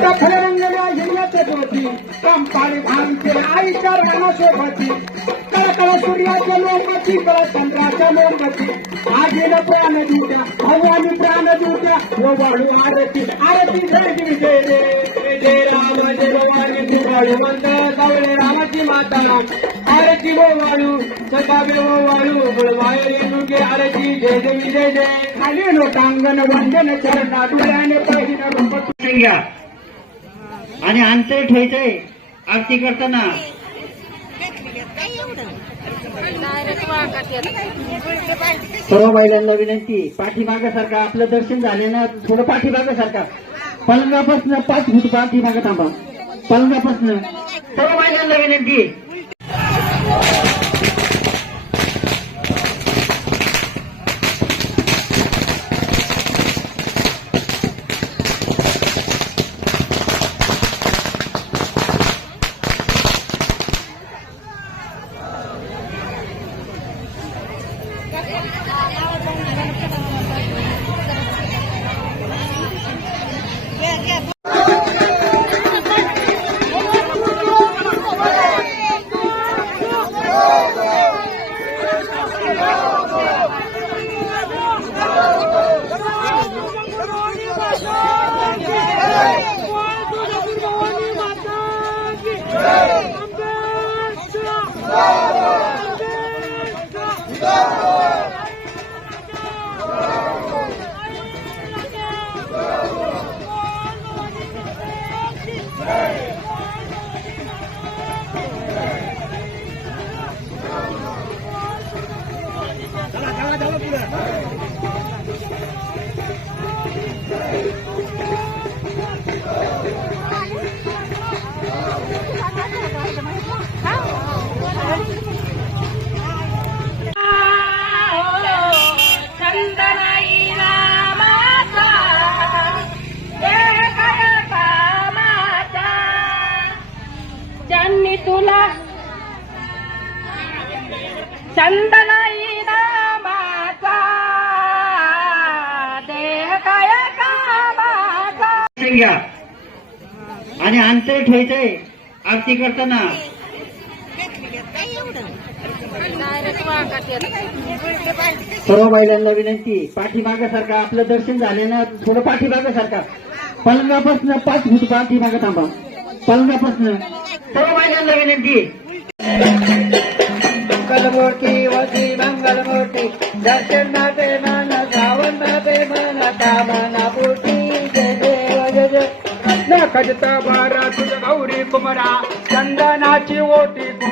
सफल रंगल्या हिरव्याच ज्योती कंपाळी भांगते आईच्या रानासोबती कळकळ सूर्याच्या लोमती कळ चंद्राच्या लोमती आगीन प्राण देत्या भगवानी प्राण देत्या व वाळू आरती. आरती जय जय रे जय राम जय भवानी दिवाळी वंद कवळे रामाची माता. आरती व वाळू सदावे व वाळू बुळवाय रेणुके आरती. जय देवी जय जय. खाली लोकांगण वंदन चरणा डोळ्याने पहिला रूप घ्या. आणि अंतर ठेवायचंय. आरती करताना. सर्व महिलांना विनंती. पाठीमागासारखा आपलं दर्शन झालं ना थोडं पाठीमागासारखा. पलंगापासून पाच फूट पाठीमागं थांबा. पलंगापासून. सर्व महिलांना विनंती. चंदनाई नामाचा देह काय कामाचा घ्या आणि अंतर ठेवायचंय आरती करताना. सर्व बैलांना विनंती पाठीमागासारखा आपलं दर्शन झालं ना थोडं पाठीमागासारखा. पलंगापासून पाच फूट पाठीमागं थांबा. पलंगापासून. सर्व बैलांना विनंती. मंगलमूर्ती वसी मंगलमूर्ती दर्शन नाते मन सावन नाते मन कामना पूर्ती जय देव जय जय. न खजता बारा तुझ गौरी कुमरा चंदनाची ओटी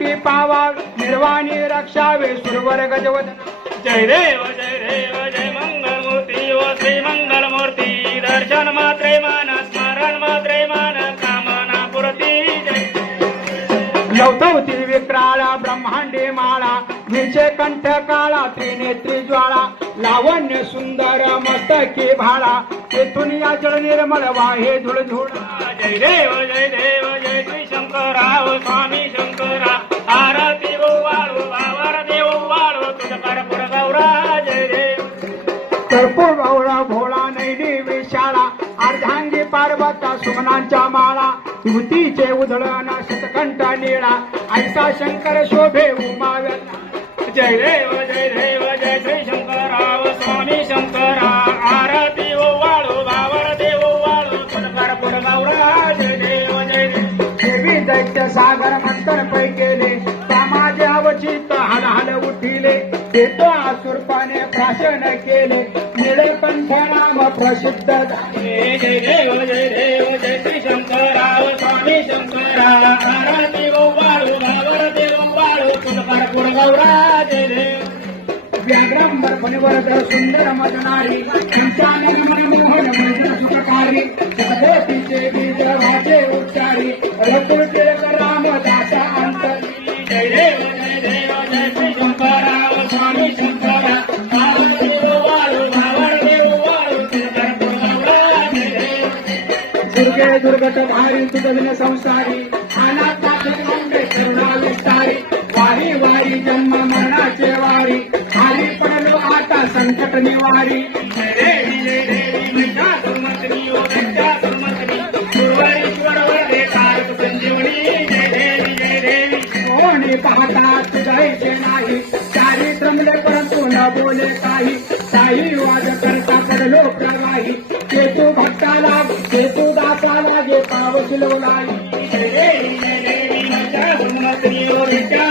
संकटी पावा निर्वाणी रक्षावे सुरवर गजवदना जय देव जय देव जय मंगलमूर्ती ओ श्री मंगलमूर्ती. दर्शन मात्रे मान स्मरण मात्रे मान कामना पुरती जय. लवथवती विक्राळा ब्रह्मांडे माळा निचे कंठ काळा त्रिनेत्री ज्वाळा लावण्य सुंदर मस्तकी भाळा तेथून या जळ निर्मळ वाहे धुळधुळ. जय देव जय देव जय श्री शंकराव स्वामी आरती वाळू वावर देव वाळू तुझ करपुर गौरा जय देव कर्पूर गौरा भोळा नैनी विशाळा अर्धांगी पार्वता सुमनांच्या माळा युतीचे उधळण शतकंठ निळा ऐसा शंकर शोभे उमाव्याला जय देव जय देव. प्राशन केले. निळकंठ नाम प्रसिद्ध झाले. जय देव जय देव जय श्री शंकराव स्वामी शंकरा आरती ओ वाळू वावर देव वाळू तुझ करपुर गौरा जय. देव व्याघ्रंबर फणिवरद सुंदर मदनारी. मनमोहन मंदिर सुखकारी. सदोतीचे बीज वाटे उच्चारी. रघुर దుర్గతం హరించదగిన సంసారి అనాథాలి విస్తారి వారి వారి జన్మ మరణ చేవారి. హరి పనులు ఆట సంకట నివారి. न बोले काही काही वाद करता पडलो प्रवाही केतू भक्ताला केतू दासाला गे पाव जय देवी जय देवी विद्या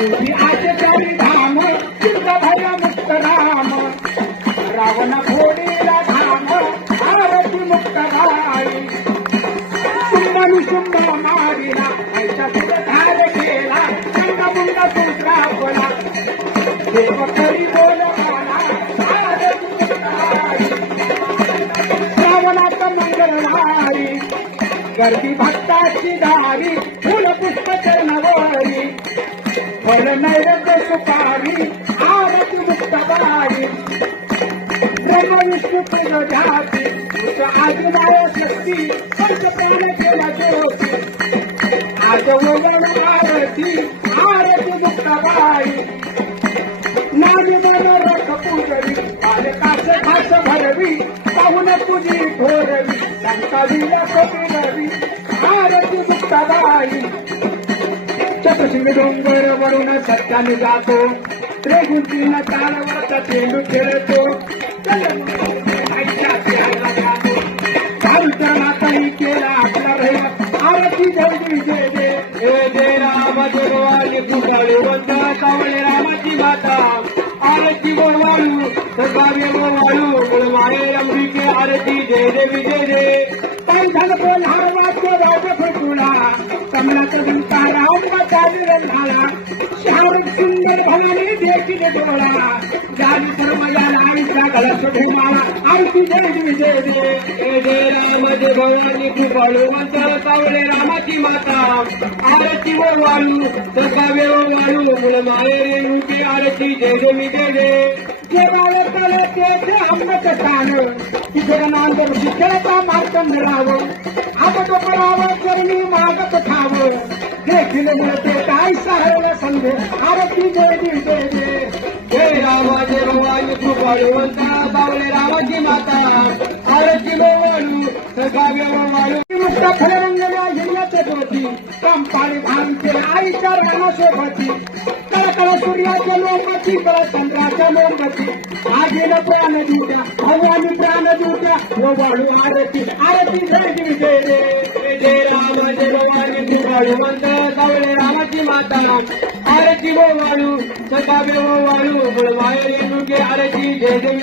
धाम भया मुक्त राम रावण घोडीला धाम आरती मुक्त राई सुंदनी सुंदर मारिला ऐसा धार केला चंदा मुंडा तुसरा बोला देव करी बोल मला मंगल नारी गर्दी भक्ताची दारी फुल पुष्प नैवेद्य सुपारी आरती मुक्त बाई ब्रह्म विष्णू प्रजाती आदिनाय शक्ती पंच प्राण केला ज्योती आज वगण आरती आरती मुक्त बाई नानी मन रथ पूजवी बालकाच खास भरवी पाहुन तुझी थोरवी लंकावीला कपिलवी आरती मुक्त बाई चतुर्सिंग डोंगर वरून सत्याने जातो त्रिगुंतीन तालवत चेंडू खेळतो काही केला आपला रहिला आरती जय जय जय जय जय राम रामचा झाला शाहरुख सुंदर भवानी देखील डोळा. जानी सर्वयाला आईचा कलश घुमाला आरती जय देवी जय जय. जय राम भवानी कृपाळू मंत्र रामाची माता. आरती व वाळू सकावे वाळू मुळ माये रेणुके आरती. जय जे जय जय. जे तले ते अमृत स्थान तिथे नांदर शिक्षणाचा मार्ग राहावं आगत पडावं मी मागत खावं देखील मिळते काय सहायला संघ आरती जय देवी जय जय जय राम जय भवानी कृपाळू मंत्र कावळे रामाची माता. आरती व वाळू सकावे वाळू रंगल्या फलरंगल्या हिरव्याचे ज्योती कंपाळी भांगते आईच्या रानासोबती. कळकळ सूर्याच्या लोंबती कळ चंद्राच्या लोंबती आगीन प्राण देत्या भगवानी प्राण देत्या व वाळू आरती आरती जय देवी जय जय जय राम जय भवानी कृपाळू मंत्र कावळे रामाची माता आरती व वाळू सकावे व वाळू गुळवाय रेणुके आरती जय देवी